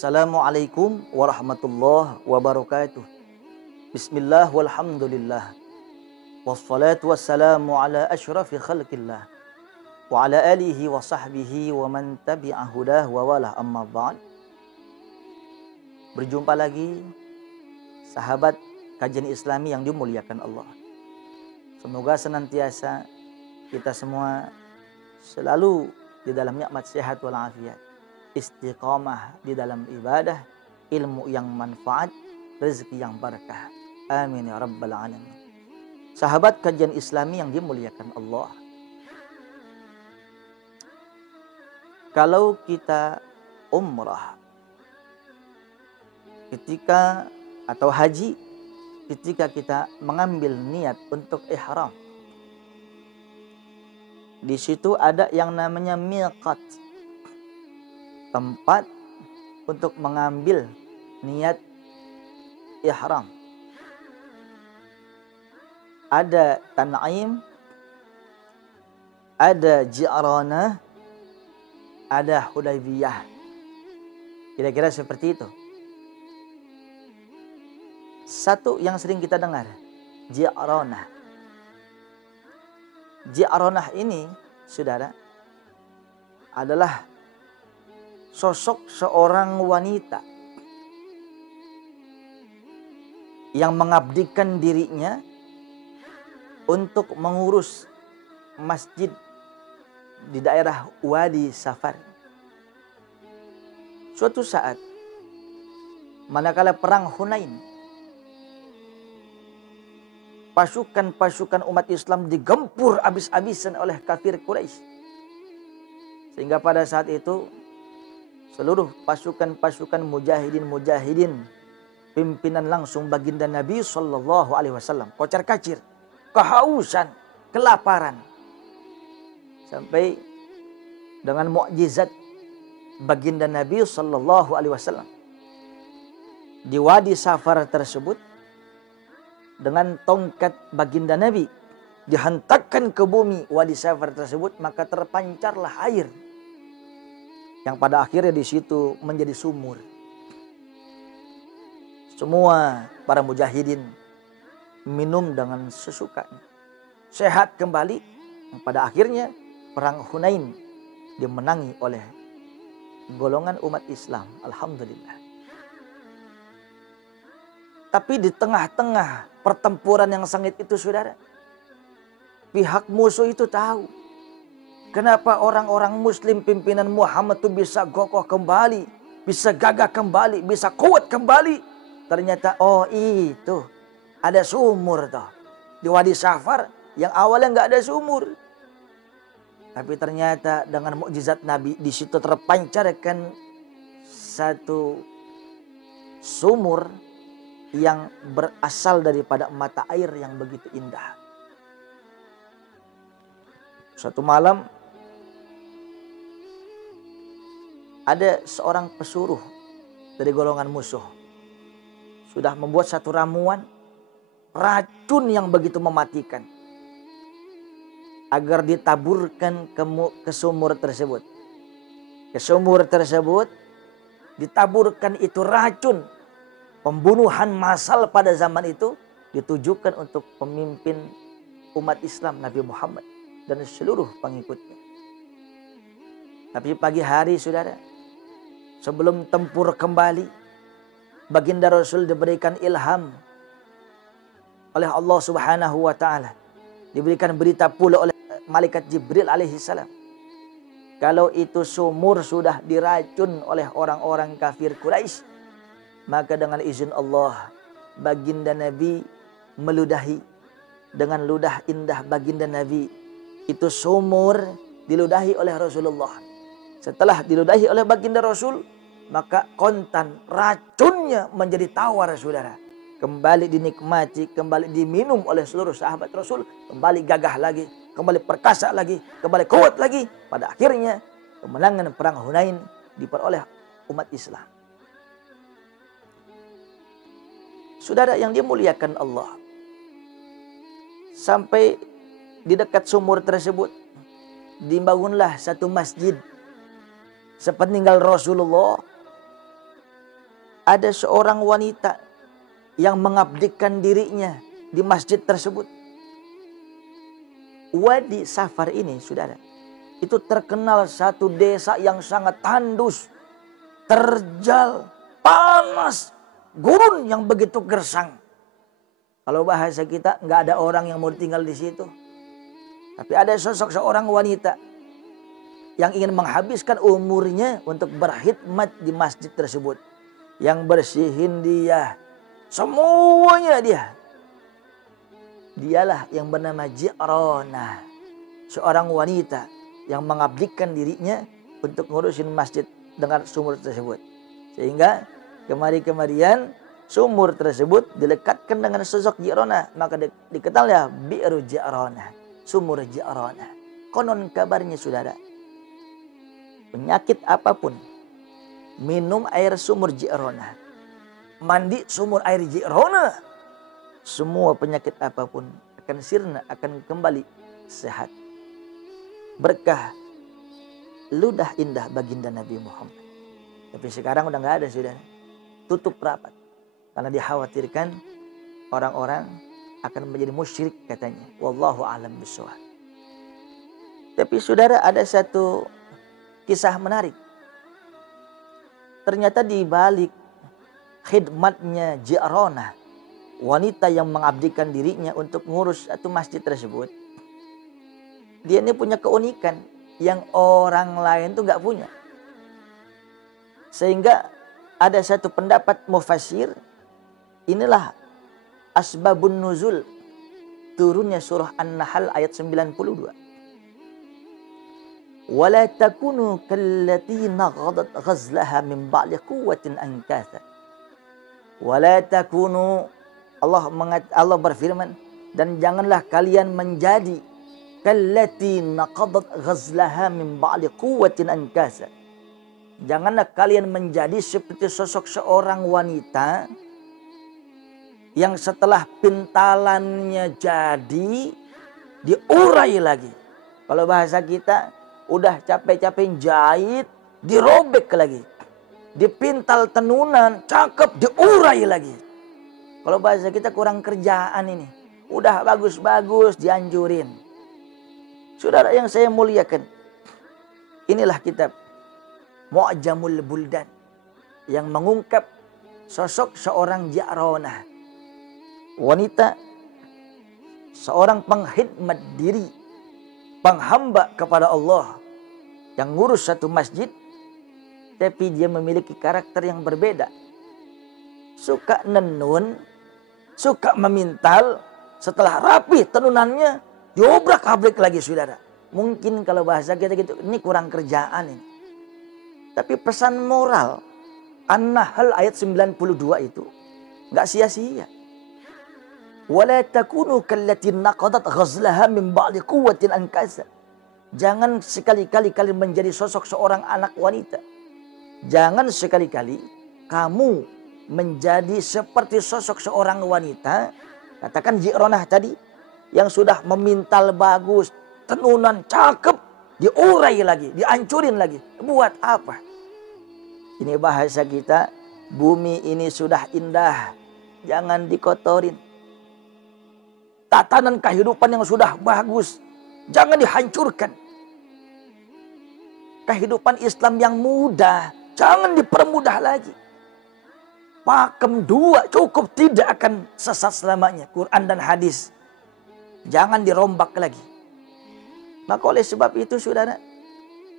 Assalamualaikum warahmatullahi wabarakatuh. Bismillah walhamdulillah. Wassalatu wassalamu ala ashrafi khalqillah. Wa ala alihi wa sahbihi wa man tabi'a hudah wa wala amma ba'd. Berjumpa lagi sahabat kajian Islami yang dimuliakan Allah. Semoga senantiasa kita semua selalu di dalam nikmat sehat wal afiat, istiqamah di dalam ibadah, ilmu yang manfaat, rezeki yang barakah. Amin ya rabbal alamin. Sahabat kajian Islami yang dimuliakan Allah. Kalau kita umrah ketika atau haji, ketika kita mengambil niat untuk ihram, di situ ada yang namanya miqat, tempat untuk mengambil niat ihram. Ada Tan'im, ada Ji'ranah, ada Hudaybiyah. Kira-kira seperti itu. Satu yang sering kita dengar, Ji'ranah. Ji'ranah ini, saudara, adalah sosok seorang wanita yang mengabdikan dirinya untuk mengurus masjid di daerah Wadi Safar. Suatu saat, manakala perang Hunain, pasukan-pasukan umat Islam digempur habis-habisan oleh kafir Quraisy. Sehingga pada saat itu seluruh pasukan-pasukan mujahidin, pimpinan langsung baginda Nabi Sallallahu Alaihi Wasallam, kocar-kacir, kehausan, kelaparan, sampai dengan mukjizat baginda Nabi Sallallahu Alaihi Wasallam di Wadi Safar tersebut, dengan tongkat baginda Nabi dihentakkan ke bumi Wadi Safar tersebut, maka terpancarlah air yang pada akhirnya di situ menjadi sumur. Semua para mujahidin minum dengan sesukanya, sehat kembali. Yang pada akhirnya perang Hunain dimenangi oleh golongan umat Islam, alhamdulillah. Tapi di tengah-tengah pertempuran yang sengit itu, saudara, pihak musuh itu tahu kenapa orang-orang muslim pimpinan Muhammad itu bisa kokoh kembali, bisa gagah kembali, bisa kuat kembali. Ternyata oh itu ada sumur toh di Wadi Safar yang awalnya nggak ada sumur. Tapi ternyata dengan mukjizat Nabi di situ terpancarkan satu sumur yang berasal daripada mata air yang begitu indah. Suatu malam ada seorang pesuruh dari golongan musuh sudah membuat satu ramuan racun yang begitu mematikan agar ditaburkan ke sumur tersebut. Ke sumur tersebut ditaburkan itu racun pembunuhan massal pada zaman itu, ditujukan untuk pemimpin umat Islam Nabi Muhammad dan seluruh pengikutnya. Tapi pagi hari, saudara, sebelum tempur kembali, baginda Rasul diberikan ilham oleh Allah Subhanahu wa taala. Diberikan berita pula oleh malaikat Jibril alaihi salam. Kalau itu sumur sudah diracun oleh orang-orang kafir Quraisy, maka dengan izin Allah, baginda Nabi meludahi dengan ludah indah baginda Nabi. Itu sumur diludahi oleh Rasulullah. Setelah diludahi oleh baginda Rasul, maka kontan racunnya menjadi tawar, saudara. Kembali dinikmati, kembali diminum oleh seluruh sahabat Rasul. Kembali gagah lagi, kembali perkasa lagi, kembali kuat lagi. Pada akhirnya kemenangan perang Hunain diperoleh umat Islam. Saudara yang dimuliakan Allah, sampai di dekat sumur tersebut dibangunlah satu masjid. Sepeninggal Rasulullah, ada seorang wanita yang mengabdikan dirinya di masjid tersebut. Wadi Safar ini, saudara, itu terkenal satu desa yang sangat tandus, terjal, panas, gurun yang begitu gersang. Kalau bahasa kita, nggak ada orang yang mau tinggal di situ. Tapi ada sosok seorang wanita yang ingin menghabiskan umurnya untuk berkhidmat di masjid tersebut. Yang bersihin dia, semuanya dia. Dialah yang bernama Ji'ronah, seorang wanita yang mengabdikan dirinya untuk ngurusin masjid dengan sumur tersebut. Sehingga kemari-kemarian sumur tersebut dilekatkan dengan sosok Ji'ronah, maka dikenal ya Bi'ru Ji'ronah, sumur Ji'ronah. Konon kabarnya, saudara, penyakit apapun, minum air sumur Ji'ronah, mandi sumur air Ji'ronah, semua penyakit apapun akan sirna, akan kembali sehat. Berkah ludah indah baginda Nabi Muhammad. Tapi sekarang udah nggak ada, sudah tutup rapat karena dikhawatirkan orang-orang akan menjadi musyrik katanya. Wallahu a'lam bishawab. Tapi saudara, ada satu kisah menarik. Ternyata di balik khidmatnya Ji'ronah, wanita yang mengabdikan dirinya untuk ngurus satu masjid tersebut, dia ini punya keunikan yang orang lain tuh nggak punya. Sehingga ada satu pendapat mufassir, inilah asbabun nuzul turunnya surah An-Nahl ayat 92. Wala takunu kallati naghadat ghazlaha min ba'di quwwatin ankatha. Wala takunu, Allah berfirman, dan janganlah kalian menjadi kallati naqadat ghazlaha min ba'di quwwatin ankatha. Janganlah kalian menjadi seperti sosok seorang wanita yang setelah pintalannya jadi diurai lagi. Kalau bahasa kita, udah capek-capek jahit, dirobek lagi. Dipintal tenunan, cakep, diurai lagi. Kalau bahasa kita kurang kerjaan ini. Udah bagus-bagus, dianjurin. Saudara yang saya muliakan, inilah kitab Mu'jamul Buldan yang mengungkap sosok seorang Ji'ronah, wanita, seorang pengkhidmat diri, penghamba kepada Allah, yang ngurus satu masjid, tapi dia memiliki karakter yang berbeda. Suka nenun, suka memintal, setelah rapi tenunannya, diobrak-abrik lagi, saudara. Mungkin kalau bahasa kita gitu, ini kurang kerjaan ini. Tapi pesan moral An-Nahl ayat 92 itu nggak sia-sia. Wala takunu kallati naqadat ghazlaha min ba'di quwwatin ankasa. Jangan sekali-kali kalian menjadi sosok seorang anak wanita. Jangan sekali-kali kamu menjadi seperti sosok seorang wanita, katakan Ji'ronah tadi, yang sudah memintal bagus, tenunan cakep, diurai lagi, dihancurin lagi. Buat apa? Ini bahasa kita, bumi ini sudah indah, jangan dikotorin. Tatanan kehidupan yang sudah bagus, jangan dihancurkan. Kehidupan Islam yang mudah, jangan dipermudah lagi. Pakem dua cukup, tidak akan sesat selamanya. Quran dan hadis, jangan dirombak lagi. Maka oleh sebab itu, saudara,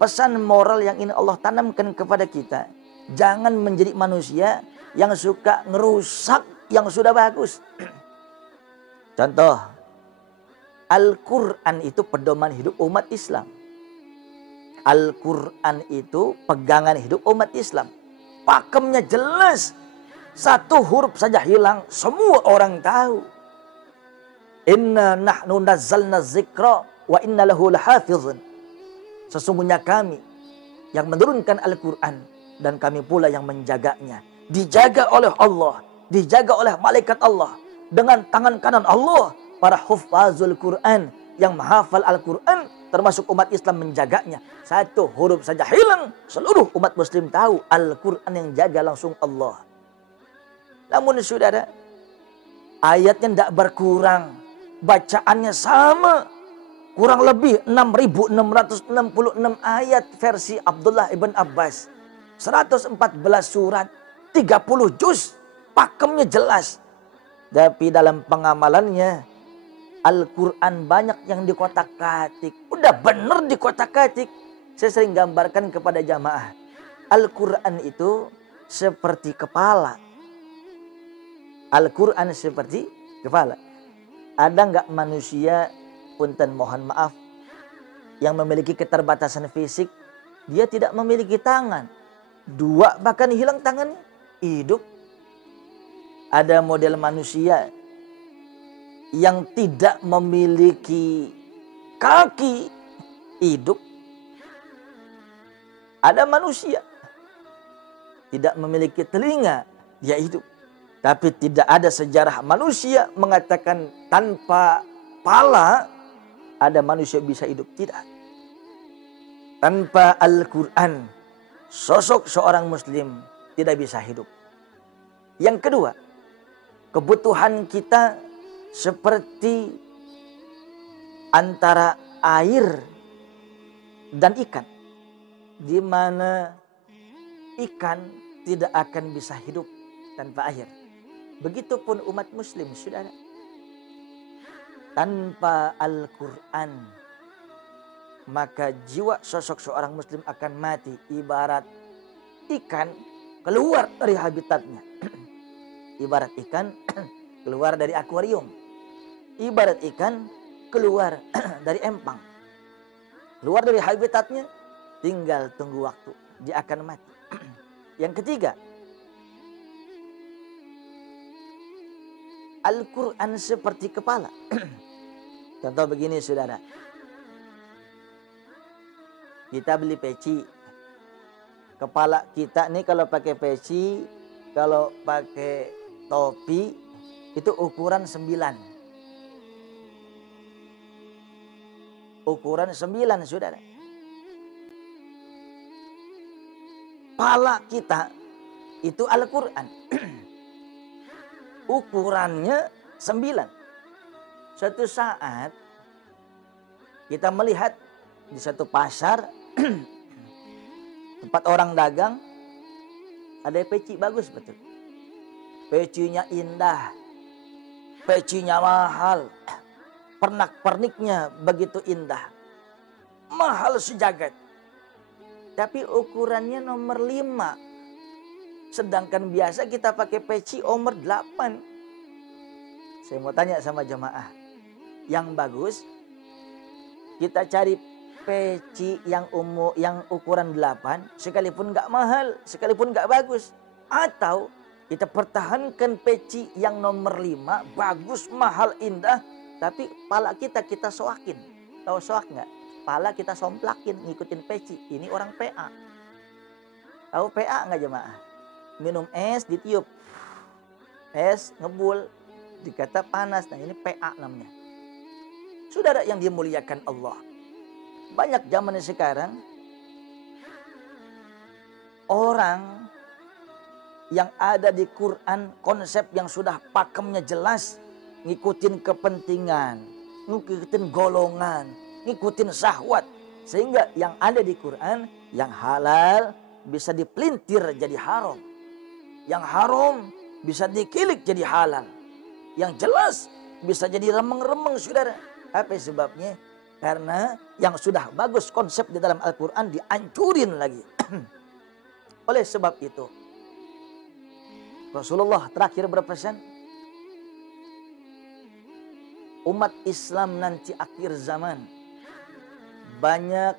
pesan moral yang ini Allah tanamkan kepada kita, jangan menjadi manusia yang suka ngerusak yang sudah bagus. Contoh, Al-Quran itu pedoman hidup umat Islam. Al-Quran itu pegangan hidup umat Islam. Pakemnya jelas. Satu huruf saja hilang, semua orang tahu. Inna nahnu nazzalna dzikra wa inna lahu lahafizun. Sesungguhnya kami yang menurunkan Al-Quran dan kami pula yang menjaganya. Dijaga oleh Allah, dijaga oleh malaikat Allah. Dengan tangan kanan Allah, para hufazul Quran yang menghafal Al-Quran, termasuk umat Islam menjaganya. Satu huruf saja hilang, seluruh umat Muslim tahu Al-Quran yang jaga langsung Allah. Namun saudara, ayatnya tidak berkurang. Bacaannya sama. Kurang lebih 6.666 ayat versi Abdullah ibn Abbas. 114 surat, 30 juz, pakemnya jelas. Tapi dalam pengamalannya, Al-Quran banyak yang dikotak-katik. Udah bener dikotak-katik. Saya sering gambarkan kepada jamaah. Al-Quran itu seperti kepala. Al-Quran seperti kepala. Ada nggak manusia, punten mohon maaf, yang memiliki keterbatasan fisik, dia tidak memiliki tangan. 2 bahkan hilang tangannya, hidup. Ada model manusia yang tidak memiliki kaki, hidup. Ada manusia tidak memiliki telinga, dia hidup. Tapi tidak ada sejarah manusia mengatakan tanpa pala ada manusia bisa hidup. Tidak. Tanpa Al-Quran, sosok seorang muslim tidak bisa hidup. Yang kedua, kebutuhan kita seperti antara air dan ikan. Di mana ikan tidak akan bisa hidup tanpa air. Begitupun umat muslim, saudara. Tanpa Al-Quran, maka jiwa sosok seorang muslim akan mati. Ibarat ikan keluar dari habitatnya. Ibarat ikan keluar dari akuarium. Ibarat ikan keluar dari empang. Keluar dari habitatnya, tinggal tunggu waktu. Dia akan mati. Yang ketiga, Al-Quran seperti kepala. Contoh begini saudara. Kita beli peci. Kepala kita nih kalau pakai peci, kalau pakai topi, itu ukuran 9. Ukuran 9 saudara. Kepala kita itu Al-Quran. Ukurannya 9. Suatu saat kita melihat di satu pasar tempat orang dagang ada peci bagus betul. Pecinya indah, pecinya mahal, pernak-perniknya begitu indah, mahal sejagat. Tapi ukurannya nomor 5. Sedangkan biasa kita pakai peci nomor 8. Saya mau tanya sama jemaah. Yang bagus, kita cari peci yang ukuran 8, sekalipun nggak mahal, sekalipun nggak bagus. Atau kita pertahankan peci yang nomor 5, bagus, mahal, indah, tapi pala kita soakin. Tahu soak nggak? Pala kita somplakin, ngikutin peci. Ini orang PA. Tahu PA nggak jemaah? Minum es ditiup, es ngebul, dikata panas. Nah ini PA namanya. Saudara yang dimuliakan Allah, banyak zaman sekarang orang yang ada di Quran, konsep yang sudah pakemnya jelas, ngikutin kepentingan, ngikutin golongan, ngikutin syahwat, sehingga yang ada di Quran yang halal bisa dipelintir jadi haram. Yang haram bisa dikilik jadi halal. Yang jelas bisa jadi remeng-remeng saudara. Apa sebabnya? Karena yang sudah bagus konsep di dalam Al-Quran dihancurin lagi. Oleh sebab itu, Rasulullah terakhir berpesan, umat Islam nanti akhir zaman banyak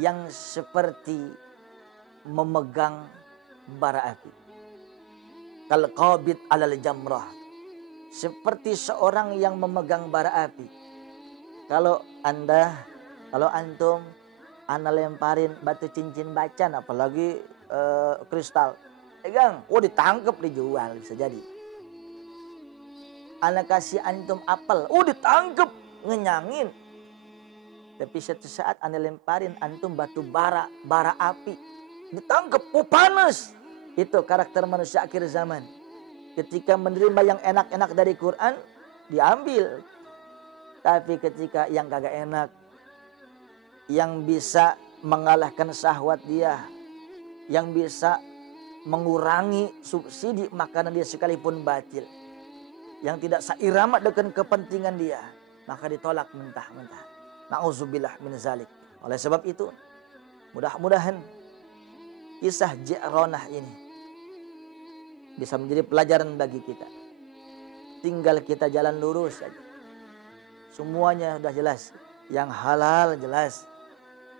yang seperti memegang bara api. Kal-qabid alal jamrah. Seperti seorang yang memegang bara api. Kalau antum, anda lemparin batu cincin bacan, apalagi kristal. Pegang, ditangkap dijual, bisa jadi. Anda kasih antum apel, ditangkap, ngenyangin. Tapi suatu saat anda lemparin antum batu bara api, ditangkap, panas. Itu karakter manusia akhir zaman. Ketika menerima yang enak-enak dari Quran, diambil. Tapi ketika yang kagak enak, yang bisa mengalahkan syahwat dia, yang bisa mengurangi subsidi makanan dia sekalipun batil, yang tidak seirama dengan kepentingan dia, maka ditolak mentah-mentah. Na'udzubillah min zalik. Oleh sebab itu, mudah-mudahan kisah Ji'ronah ini bisa menjadi pelajaran bagi kita. Tinggal kita jalan lurus saja. Semuanya sudah jelas. Yang halal jelas.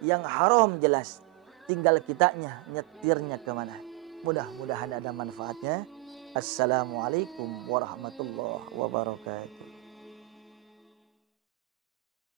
Yang haram jelas. Tinggal kitanya nyetirnya kemana. Mudah-mudahan ada manfaatnya. Assalamualaikum warahmatullahi wabarakatuh.